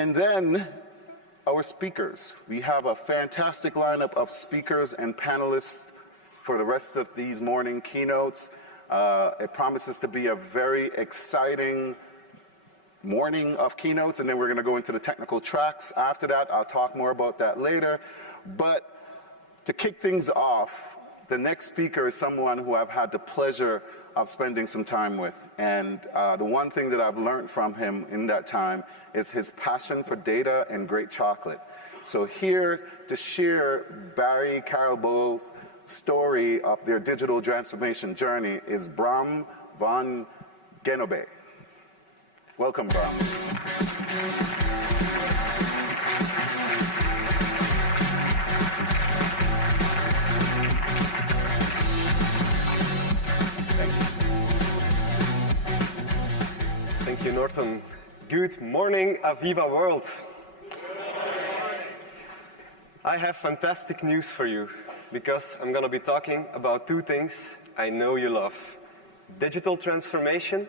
And then our speakers. We have a fantastic lineup of speakers and panelists for the rest of these morning keynotes. It promises to be a very exciting morning of keynotes, and then we're going to go into the technical tracks. After that, I'll talk more about that later. But to kick things off, the next speaker is someone who I've had the pleasure of spending some time with. And the one thing that I've learned from him in that time is his passion for data and great chocolate. So here to share Barry Callebaut's story of their digital transformation journey is Bram van Genobe. Welcome, Bram. Thank you, Norton. Good morning, Aviva world. I have fantastic news for you, because I'm going to be talking about two things I know you love: digital transformation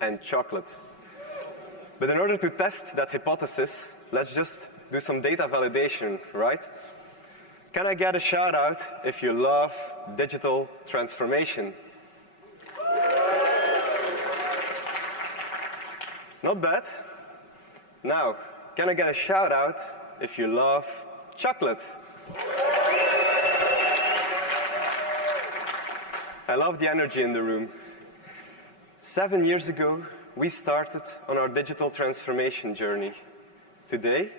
and chocolate. But in order to test that hypothesis, let's just do some data validation, right? Can I get a shout out if you love digital transformation? Not bad. Now, can I get a shout out if you love chocolate? I love the energy in the room. 7 years ago, we started on our digital transformation journey. Today,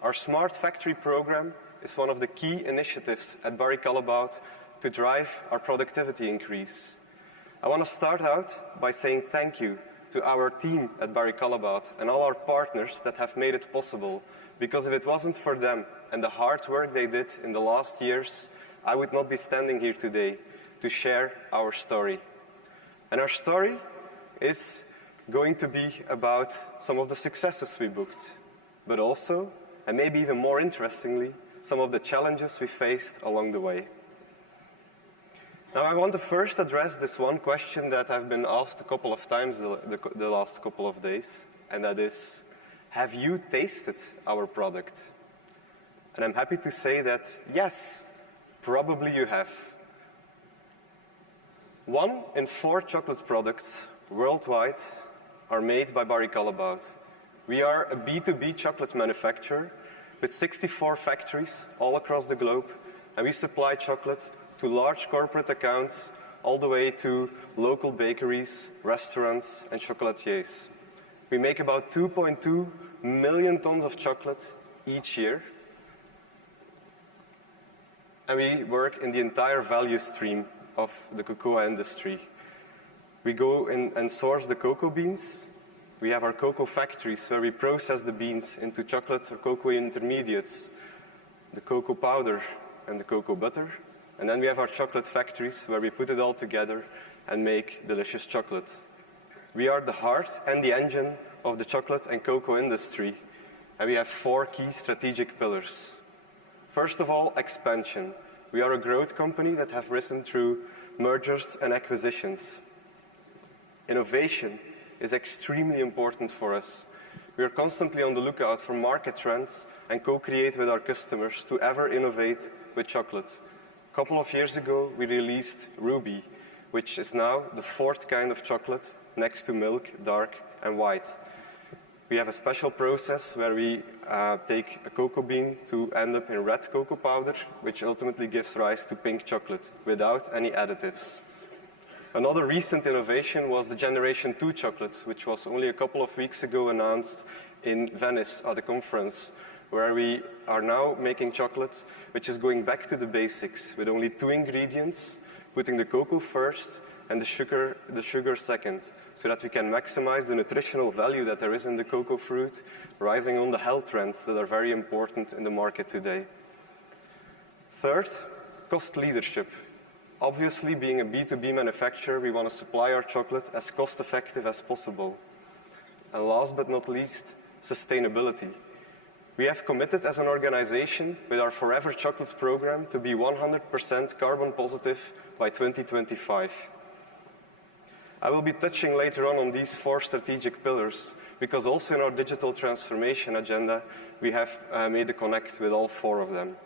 our Smart Factory program is one of the key initiatives at Barry Callebaut to drive our productivity increase. I want to start out by saying thank you to our team at Barry Callebaut and all our partners that have made it possible, because if it wasn't for them and the hard work they did in the last years, I would not be standing here today to share our story. And our story is going to be about some of the successes we booked, but also, and maybe even more interestingly, some of the challenges we faced along the way. Now, I want to first address this one question that I've been asked a couple of times the last couple of days, and that is, have you tasted our product? And I'm happy to say that, yes, probably you have. 1 in 4 chocolate products worldwide are made by Barry Callebaut. We are a B2B chocolate manufacturer with 64 factories all across the globe, and we supply chocolate to large corporate accounts all the way to local bakeries, restaurants, and chocolatiers. We make about 2.2 million tons of chocolate each year, and we work in the entire value stream of the cocoa industry. We go in and source the cocoa beans. We have our cocoa factories where we process the beans into chocolate or cocoa intermediates, the cocoa powder and the cocoa butter. And then we have our chocolate factories where we put it all together and make delicious chocolate. We are the heart and the engine of the chocolate and cocoa industry, and we have 4 key strategic pillars. First of all, expansion. We are a growth company that have risen through mergers and acquisitions. Innovation is extremely important for us. We are constantly on the lookout for market trends and co-create with our customers to ever innovate with chocolate. A couple of years ago, we released Ruby, which is now the 4th kind of chocolate next to milk, dark, and white. We have a special process where we take a cocoa bean to end up in red cocoa powder, which ultimately gives rise to pink chocolate without any additives. Another recent innovation was the Generation 2 chocolate, which was only a couple of weeks ago announced in Venice at a conference, where we are now making chocolate which is going back to the basics with only 2 ingredients, putting the cocoa first and the sugar second, so that we can maximize the nutritional value that there is in the cocoa fruit, rising on the health trends that are very important in the market today. Third, cost leadership. Obviously, being a B2B manufacturer, we want to supply our chocolate as cost-effective as possible. And last but not least, sustainability. We have committed as an organization with our Forever Chocolate program to be 100% carbon positive by 2025. I will be touching later on these 4 strategic pillars, because also in our digital transformation agenda, we have made a connect with all 4 of them.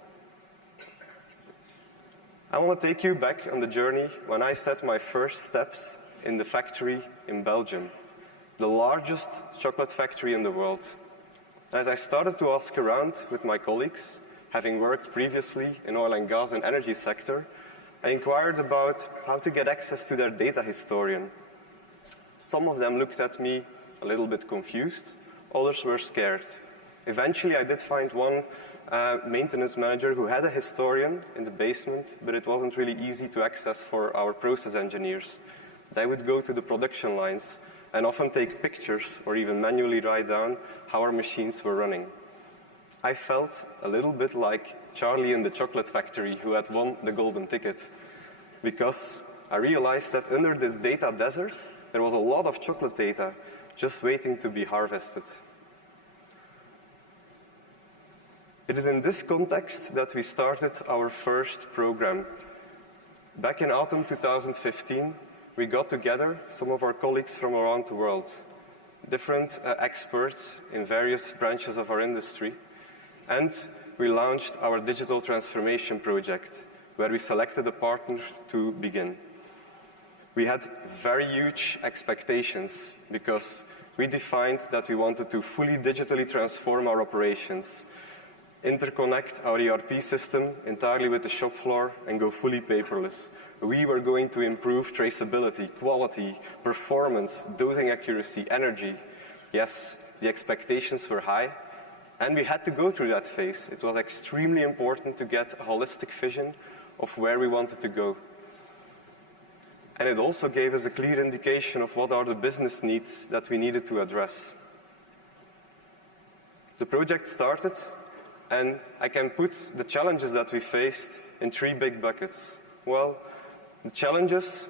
I want to take you back on the journey when I set my first steps in the factory in Belgium, the largest chocolate factory in the world. As I started to ask around with my colleagues, having worked previously in oil and gas and energy sector, I inquired about how to get access to their data historian. Some of them looked at me a little bit confused, others were scared. Eventually, I did find one maintenance manager who had a historian in the basement, but it wasn't really easy to access for our process engineers. They would go to the production lines and often take pictures or even manually write down how our machines were running. I felt a little bit like Charlie in the chocolate factory who had won the golden ticket, because I realized that under this data desert, there was a lot of chocolate data just waiting to be harvested. It is in this context that we started our first program. Back in autumn 2015, we got together some of our colleagues from around the world, different experts in various branches of our industry, and we launched our digital transformation project, where we selected a partner to begin. We had very huge expectations because we defined that we wanted to fully digitally transform our operations, interconnect our ERP system entirely with the shop floor and go fully paperless. We were going to improve traceability, quality, performance, dosing accuracy, energy. Yes, the expectations were high, and we had to go through that phase. It was extremely important to get a holistic vision of where we wanted to go. And it also gave us a clear indication of what are the business needs that we needed to address. The project started, and I can put the challenges that we faced in 3 big buckets. Well, the challenges,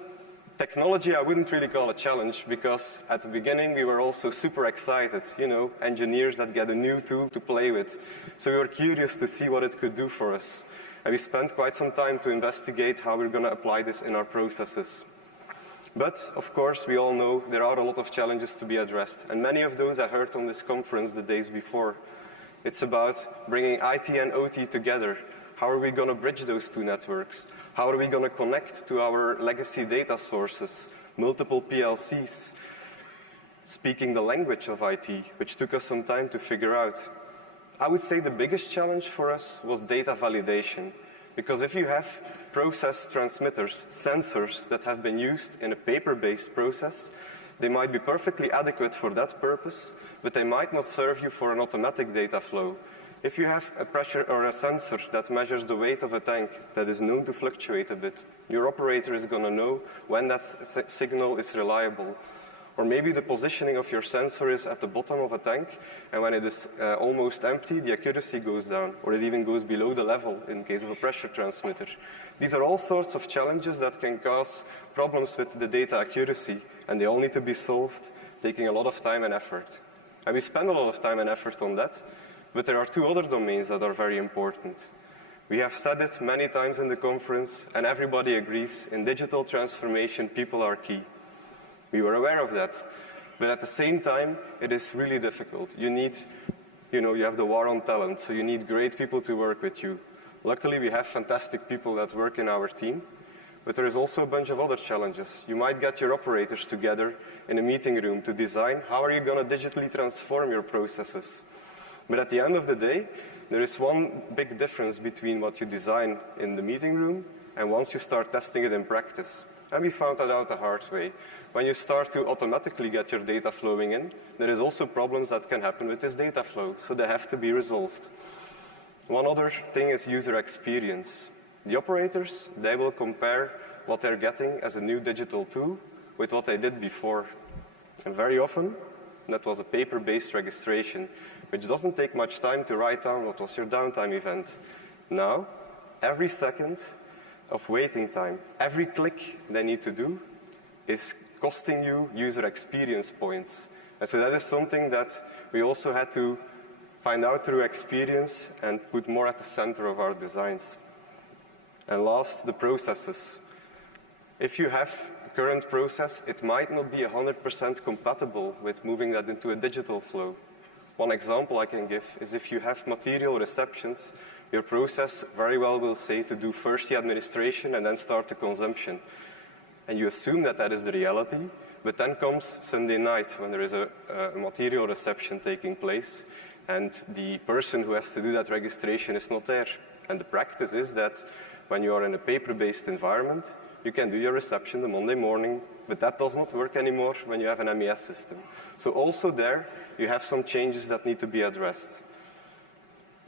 technology I wouldn't really call a challenge, because at the beginning we were also super excited, engineers that get a new tool to play with. So we were curious to see what it could do for us. And we spent quite some time to investigate how we're going to apply this in our processes. But, of course, we all know there are a lot of challenges to be addressed. And many of those I heard on this conference the days before. It's about bringing IT and OT together. How are we going to bridge those 2 networks? How are we going to connect to our legacy data sources, multiple PLCs, speaking the language of IT, which took us some time to figure out. I would say the biggest challenge for us was data validation, because if you have process transmitters, sensors that have been used in a paper-based process, they might be perfectly adequate for that purpose, but they might not serve you for an automatic data flow. If you have a pressure or a sensor that measures the weight of a tank that is known to fluctuate a bit, your operator is going to know when that signal is reliable. Or maybe the positioning of your sensor is at the bottom of a tank, and when it is almost empty, the accuracy goes down, or it even goes below the level in case of a pressure transmitter. These are all sorts of challenges that can cause problems with the data accuracy, and they all need to be solved, taking a lot of time and effort. And we spend a lot of time and effort on that, but there are 2 other domains that are very important. We have said it many times in the conference, and everybody agrees, in digital transformation, people are key. We were aware of that, but at the same time, it is really difficult. You have the war on talent, so you need great people to work with you. Luckily, we have fantastic people that work in our team, but there is also a bunch of other challenges. You might get your operators together in a meeting room to design how are you going to digitally transform your processes. But at the end of the day, there is one big difference between what you design in the meeting room and once you start testing it in practice. And we found that out the hard way. When you start to automatically get your data flowing in, there is also problems that can happen with this data flow, so they have to be resolved. One other thing is user experience. The operators, they will compare what they're getting as a new digital tool with what they did before. And very often, that was a paper-based registration, which doesn't take much time to write down what was your downtime event. Now, every second of waiting time, every click they need to do is costing you user experience points. And so that is something that we also had to find out through experience and put more at the center of our designs. And last, the processes. If you have current process, it might not be 100% compatible with moving that into a digital flow. One example I can give is if you have material receptions, your process very well will say to do first the administration and then start the consumption. And you assume that that is the reality, but then comes Sunday night when there is a material reception taking place and the person who has to do that registration is not there. And the practice is that when you are in a paper-based environment, you can do your reception the Monday morning, but that does not work anymore when you have an MES system. So also there, you have some changes that need to be addressed.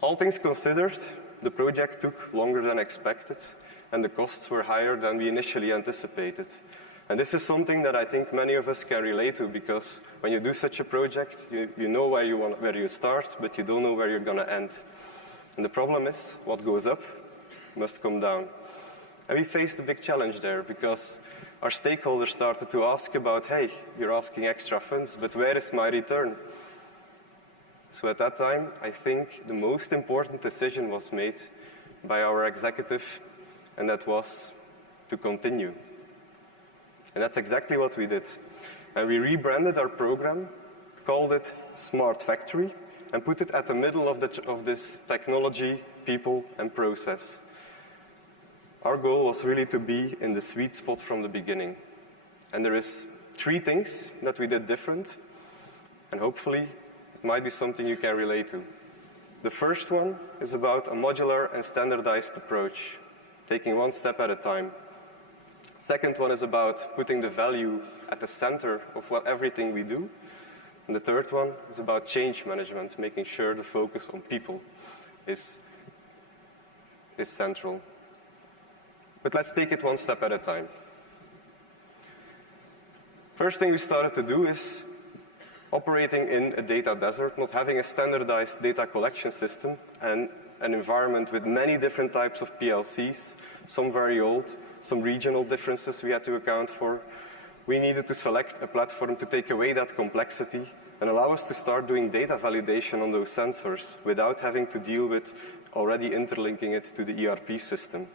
All things considered, the project took longer than expected, and the costs were higher than we initially anticipated. And this is something that I think many of us can relate to, because when you do such a project, you know where you start, but you don't know where you're going to end. And the problem is, what goes up must come down. And we faced a big challenge there, because our stakeholders started to ask about, hey, you're asking extra funds, but where is my return? So at that time, I think the most important decision was made by our executive, and that was to continue. And that's exactly what we did. And we rebranded our program, called it Smart Factory, and put it at the middle of this technology, people, and process. Our goal was really to be in the sweet spot from the beginning. And there is 3 things that we did different, and hopefully it might be something you can relate to. The first one is about a modular and standardized approach, taking one step at a time. Second one is about putting the value at the center of everything we do. And the third one is about change management, making sure the focus on people is central. But let's take it one step at a time. First thing we started to do is operating in a data desert, not having a standardized data collection system and an environment with many different types of PLCs, some very old, some regional differences we had to account for. We needed to select a platform to take away that complexity and allow us to start doing data validation on those sensors without having to deal with already interlinking it to the ERP system.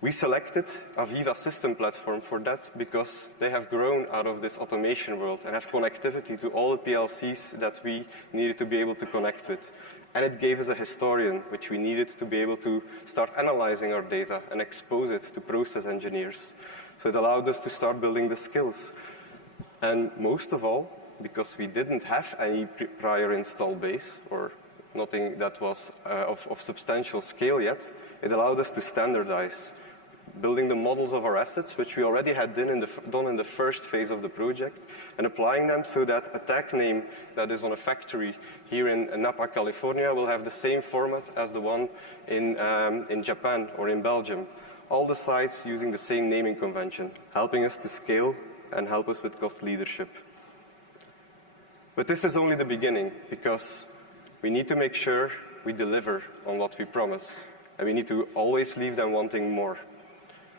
We selected Aviva system platform for that because they have grown out of this automation world and have connectivity to all the PLCs that we needed to be able to connect with. And it gave us a historian, which we needed to be able to start analyzing our data and expose it to process engineers. So it allowed us to start building the skills. And most of all, because we didn't have any prior install base or nothing that was of substantial scale yet, it allowed us to standardize, building the models of our assets, which we already had done in the first phase of the project, and applying them so that a tag name that is on a factory here in Napa, California, will have the same format as the one in Japan or in Belgium. All the sites using the same naming convention, helping us to scale and help us with cost leadership. But this is only the beginning, because we need to make sure we deliver on what we promise, and we need to always leave them wanting more.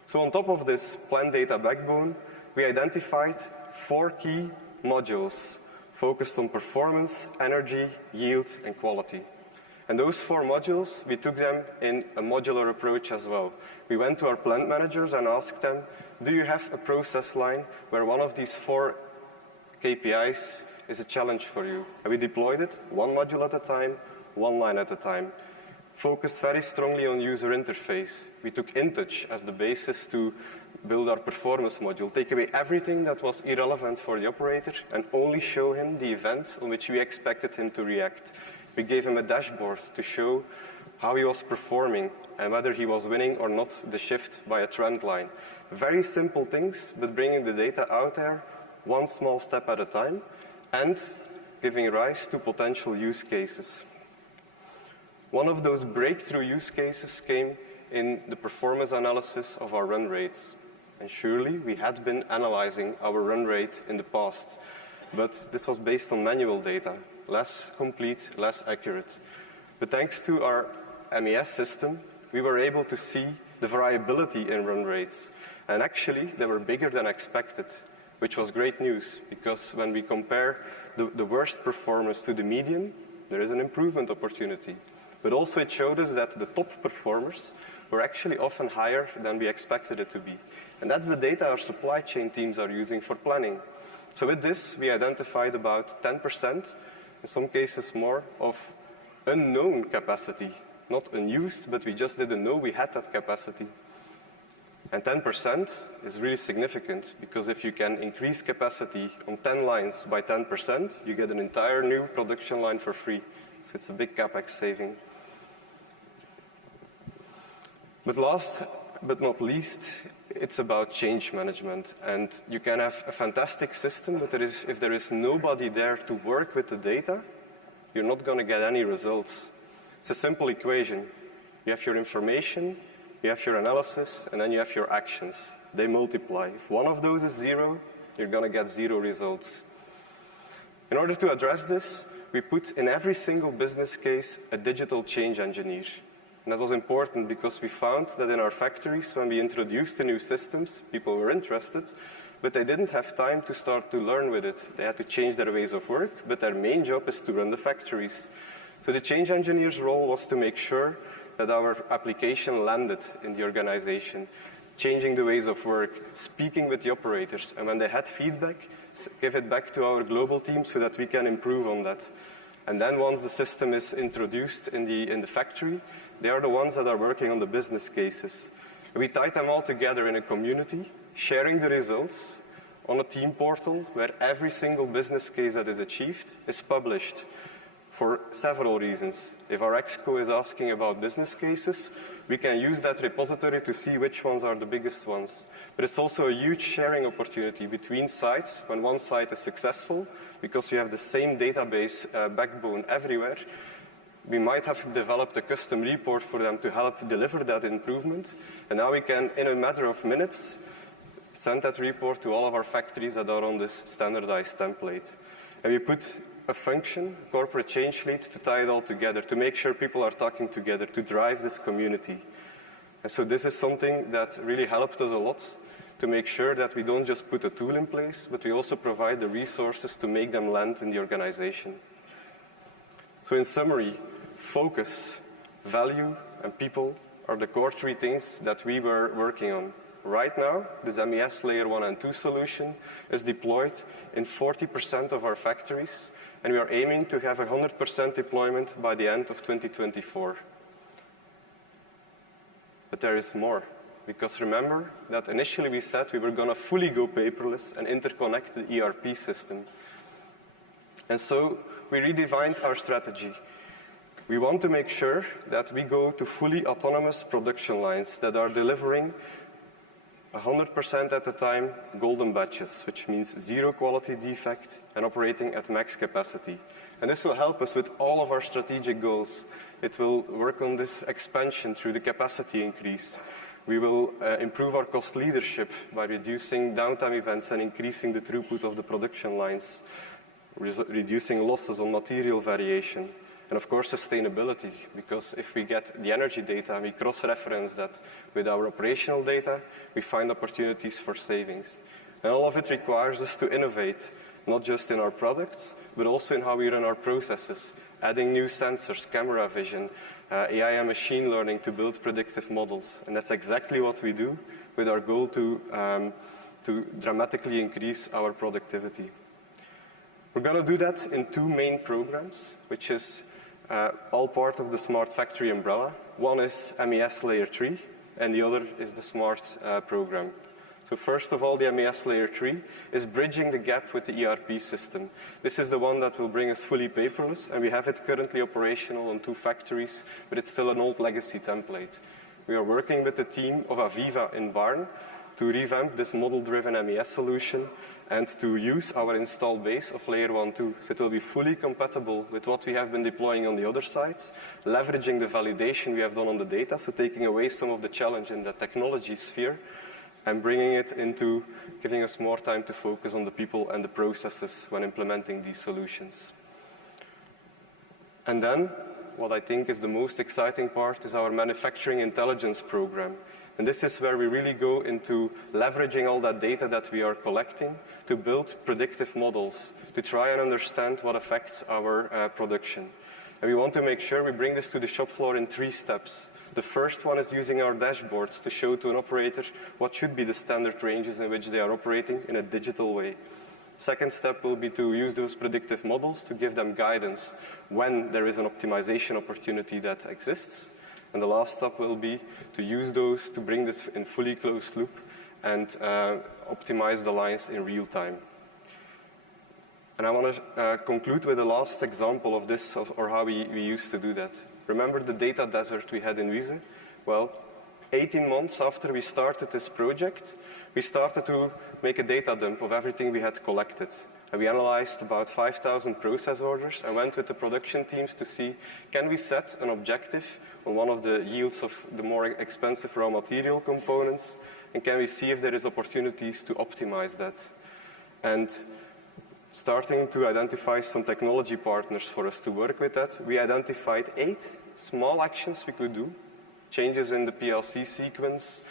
So on top of this plant data backbone, we identified 4 key modules focused on performance, energy, yield, and quality. And those 4 modules, we took them in a modular approach as well. We went to our plant managers and asked them, do you have a process line where one of these 4 KPIs is a challenge for you? And we deployed it 1 module at a time, 1 line at a time. Focused very strongly on user interface. We took InTouch as the basis to build our performance module, take away everything that was irrelevant for the operator and only show him the events on which we expected him to react. We gave him a dashboard to show how he was performing and whether he was winning or not the shift by a trend line. Very simple things, but bringing the data out there 1 small step at a time and giving rise to potential use cases. One of those breakthrough use cases came in the performance analysis of our run rates. And surely we had been analyzing our run rate in the past, but this was based on manual data, less complete, less accurate. But thanks to our MES system, we were able to see the variability in run rates. And actually, they were bigger than expected, which was great news, because when we compare the worst performers to the median, there is an improvement opportunity. But also it showed us that the top performers were actually often higher than we expected it to be. And that's the data our supply chain teams are using for planning. So with this, we identified about 10%, in some cases more, of unknown capacity. Not unused, but we just didn't know we had that capacity. And 10% is really significant, because if you can increase capacity on 10 lines by 10%, you get an entire new production line for free. So it's a big CapEx saving. But last but not least, it's about change management. And you can have a fantastic system, but if there is nobody there to work with the data, you're not going to get any results. It's a simple equation. You have your information, you have your analysis, and then you have your actions. They multiply. If one of those is 0, you're going to get 0 results. In order to address this, we put in every single business case a digital change engineer. And that was important because we found that in our factories, when we introduced the new systems, people were interested, but they didn't have time to start to learn with it. They had to change their ways of work, but their main job is to run the factories. So the change engineer's role was to make sure that our application landed in the organization, changing the ways of work, speaking with the operators, and when they had feedback, give it back to our global team so that we can improve on that. And then once the system is introduced in the factory, they are the ones that are working on the business cases. We tied them all together in a community, sharing the results on a team portal where every single business case that is achieved is published. For several reasons. If our exco is asking about business cases, we can use that repository to see which ones are the biggest ones. But it's also a huge sharing opportunity between sites when one site is successful, because we have the same database backbone everywhere. We might have developed a custom report for them to help deliver that improvement. And now we can, in a matter of minutes, send that report to all of our factories that are on this standardized template. And we put a function, corporate change lead, to tie it all together, to make sure people are talking together, to drive this community. And so this is something that really helped us a lot to make sure that we don't just put a tool in place, but we also provide the resources to make them land in the organization. So in summary, focus, value, and people are the core 3 things that we were working on. Right now, this MES Layer 1 and 2 solution is deployed in 40% of our factories, and we are aiming to have 100% deployment by the end of 2024. But there is more, because remember that initially we said we were going to fully go paperless and interconnect the ERP system. And so we redefined our strategy. We want to make sure that we go to fully autonomous production lines that are delivering 100% at the time golden batches, which means 0 quality defect and operating at max capacity. And this will help us with all of our strategic goals. It will work on this expansion through the capacity increase. We will improve our cost leadership by reducing downtime events and increasing the throughput of the production lines, reducing losses on material variation. And of course, sustainability, because if we get the energy data and we cross-reference that with our operational data, we find opportunities for savings. And all of it requires us to innovate, not just in our products, but also in how we run our processes, adding new sensors, camera vision, AI and machine learning to build predictive models. And that's exactly what we do with our goal to dramatically increase our productivity. We're going to do that in 2 main programs, which is all part of the Smart Factory umbrella. One is MES Layer 3, and the other is the Smart program. So first of all, the MES Layer 3 is bridging the gap with the ERP system. This is the one that will bring us fully paperless, and we have it currently operational on 2 factories, but it's still an old legacy template. We are working with the team of Aviva in Barn to revamp this model-driven MES solution and to use our installed base of Layer 1, 2. So it will be fully compatible with what we have been deploying on the other sites, leveraging the validation we have done on the data, so taking away some of the challenge in the technology sphere, and bringing it into giving us more time to focus on the people and the processes when implementing these solutions. And then, what I think is the most exciting part is our manufacturing intelligence program. And this is where we really go into leveraging all that data that we are collecting to build predictive models, to try and understand what affects our production. And we want to make sure we bring this to the shop floor in 3 steps. The first one is using our dashboards to show to an operator what should be the standard ranges in which they are operating in a digital way. Second step will be to use those predictive models to give them guidance when there is an optimization opportunity that exists. And the last step will be to use those to bring this in fully closed loop and optimize the lines in real time. And I want to conclude with the last example of this, or how we used to do that. Remember the data desert we had in Wiese? Well, 18 months after we started this project, we started to make a data dump of everything we had collected. And we analyzed about 5,000 process orders and went with the production teams to see, can we set an objective on one of the yields of the more expensive raw material components, and can we see if there is opportunities to optimize that? And starting to identify some technology partners for us to work with that, we identified 8 small actions we could do. Changes in the PLC sequence,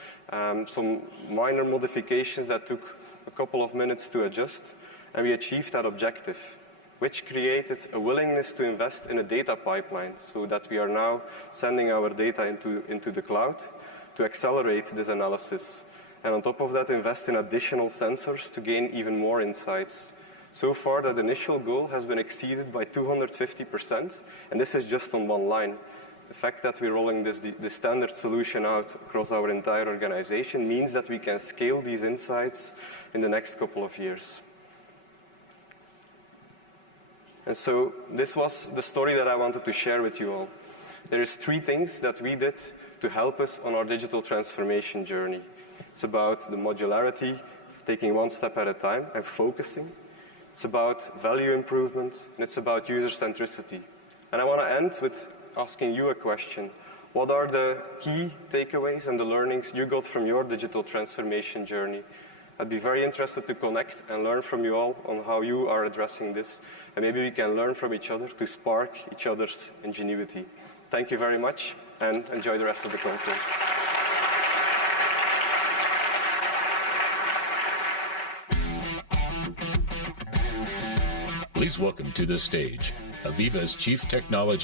some minor modifications that took a couple of minutes to adjust, and we achieved that objective, which created a willingness to invest in a data pipeline so that we are now sending our data into the cloud to accelerate this analysis. And on top of that, invest in additional sensors to gain even more insights. So far, that initial goal has been exceeded by 250%, and this is just on one line. The fact that we're rolling the standard solution out across our entire organization means that we can scale these insights in the next couple of years. And so this was the story that I wanted to share with you all. There is 3 things that we did to help us on our digital transformation journey. It's about the modularity, taking one step at a time and focusing. It's about value improvement, and it's about user centricity. And I want to end with asking you a question. What are the key takeaways and the learnings you got from your digital transformation journey? I'd be very interested to connect and learn from you all on how you are addressing this. And maybe we can learn from each other to spark each other's ingenuity. Thank you very much, and enjoy the rest of the conference. Please welcome to the stage Aviva's Chief Technology